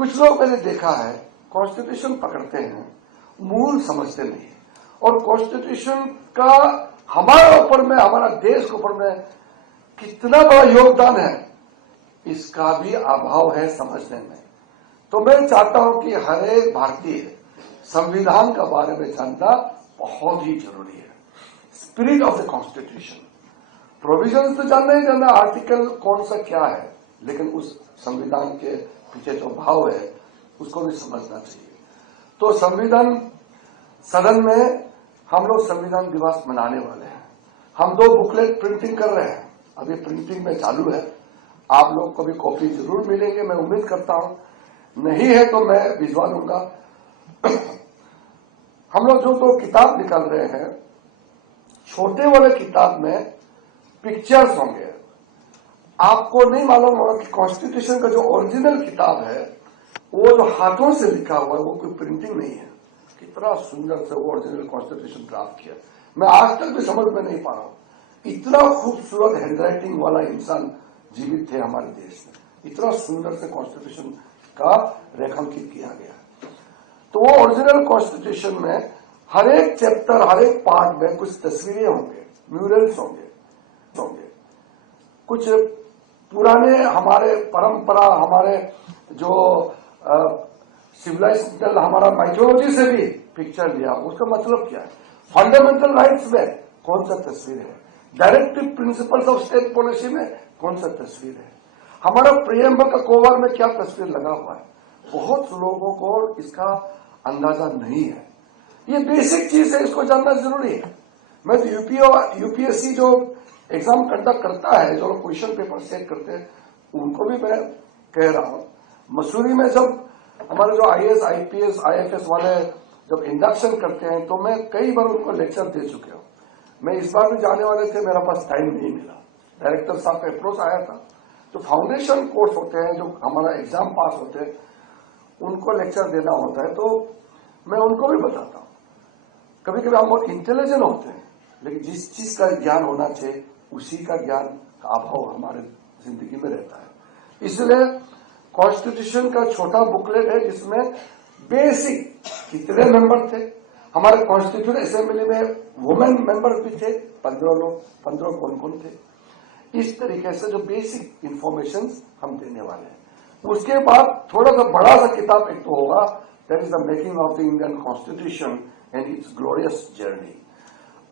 कुछ लोग मैंने देखा है कॉन्स्टिट्यूशन पकड़ते हैं, मूल समझते नहीं है, और कॉन्स्टिट्यूशन का हमारे ऊपर में, हमारा देश के ऊपर में कितना बड़ा योगदान है इसका भी अभाव है समझने में। तो मैं चाहता हूं कि हर एक भारतीय संविधान के बारे में जानना बहुत ही जरूरी है। Spirit of the constitution, provision तो जानना ही जानना, आर्टिकल कौन सा क्या है, लेकिन उस संविधान के पीछे जो भाव है उसको भी समझना चाहिए। तो संविधान सदन में हम लोग संविधान दिवस मनाने वाले हैं। हम 2 बुकलेट प्रिंटिंग कर रहे हैं, अभी प्रिंटिंग में चालू है। आप लोग को भी कॉपी जरूर मिलेंगे, मैं उम्मीद करता हूं। नहीं है तो मैं भिजवा दूंगा। हम लोग जो 2 किताब निकाल रहे हैं, छोटे वाले किताब में पिक्चर्स होंगे। आपको नहीं मालूम होगा कि कॉन्स्टिट्यूशन का जो ओरिजिनल किताब है वो जो हाथों से लिखा हुआ है वो कोई प्रिंटिंग नहीं है। कितना सुंदर से वो ओरिजिनल कॉन्स्टिट्यूशन ड्राफ्ट किया, मैं आज तक भी समझ में नहीं पा रहा हूं। इतना खूबसूरत हैंडराइटिंग वाला इंसान जीवित थे हमारे देश में, इतना सुंदर से कॉन्स्टिट्यूशन का रेखांकित किया गया। तो वो ओरिजिनल कॉन्स्टिट्यूशन में हर एक चैप्टर, हर एक पार्ट में कुछ तस्वीरें होंगे, म्यूरल्स होंगे, कुछ पुराने हमारे परंपरा, हमारे जो सिविलाइजेशन, हमारा माइथोलॉजी से भी पिक्चर लिया। उसका मतलब क्या है? फंडामेंटल राइट्स में कौन सा तस्वीर है, directive principles of state policy में कौन सा तस्वीर है, हमारा प्रियम्बल का कोवर में क्या तस्वीर लगा हुआ है। बहुत लोगों को इसका अंदाजा नहीं है। ये बेसिक चीज है, इसको जानना जरूरी है। मैं तो यूपीएससी जो एग्जाम कंडक्ट करता है, जो क्वेश्चन पेपर सेट करते हैं, उनको भी मैं कह रहा हूं। मसूरी में जब हमारे जो आईएएस, आईपीएस, आईएफएस वाले जब इंडक्शन करते हैं तो मैं कई बार उनको लेक्चर दे चुके हूं। मैं इस बार भी जाने वाले थे, मेरा पास टाइम नहीं मिला। डायरेक्टर साहब का अप्रोच आया था। तो फाउंडेशन कोर्स होते हैं, जो हमारा एग्जाम पास होते हैं, उनको लेक्चर देना होता है, तो मैं उनको भी बताता हूं। कभी कभी हम बहुत इंटेलिजेंट होते हैं, लेकिन जिस चीज का ज्ञान होना चाहिए उसी का ज्ञान का अभाव हमारे जिंदगी में रहता है। इसलिए कॉन्स्टिट्यूशन का छोटा बुकलेट है जिसमें बेसिक कितने मेंबर थे, हमारे कॉन्स्टिट्यूशन असेंबली में वुमेन मेंबर भी थे 15 लोग, 15 कौन कौन थे। इस तरीके से जो बेसिक इंफॉर्मेशन हम देने वाले हैं। उसके बाद थोड़ा सा बड़ा सा किताब एक तो होगा, that is the making of the Indian constitution and it's glorious journey.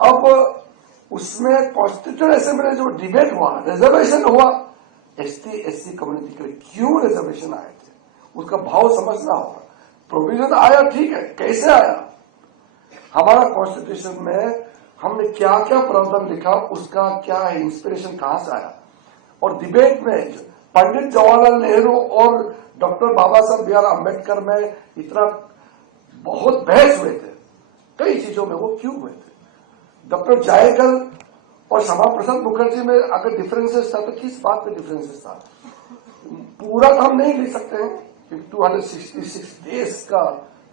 अब उसमें कॉन्स्टिट्यूशन असेंबली जो डिबेट हुआ, रिजर्वेशन हुआ, एसटी कम्युनिटी के लिए क्यों रिजर्वेशन आए थे, उसका भाव समझना होगा। प्रोविजन आया, ठीक है, कैसे आया, हमारा कॉन्स्टिट्यूशन में हमने क्या क्या प्रावधान लिखा, उसका क्या है, इंस्पिरेशन कहां से आया। और डिबेट में पंडित जवाहरलाल नेहरू और डॉक्टर बाबा साहब बी आर अम्बेडकर में इतना बहुत बहस हुए थे, कई चीजों में वो क्यों हुए थे। डॉक्टर जायकर और श्यामा प्रसाद मुखर्जी में अगर डिफरेंसेस था तो किस बात पे डिफरेंसेस था, पूरा तो हम नहीं लिख सकते हैं। 266 डेज का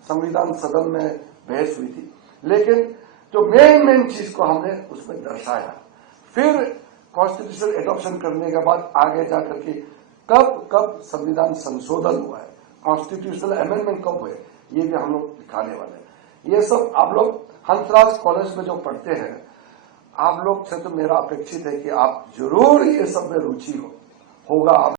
संविधान सदन में बहस हुई थी, लेकिन जो मेन चीज को हमने उसमें दर्शाया। फिर कॉन्स्टिट्यूशन एडॉप्शन करने के बाद आगे जाकर के कब संविधान संशोधन हुआ है, कॉन्स्टिट्यूशनल अमेंडमेंट कब हुए, ये भी हम लोग दिखाने वाले हैं। ये सब आप लोग हंसराज कॉलेज में जो पढ़ते हैं, आप लोग से तो मेरा अपेक्षित है कि आप जरूर ये सब में रुचि होगा।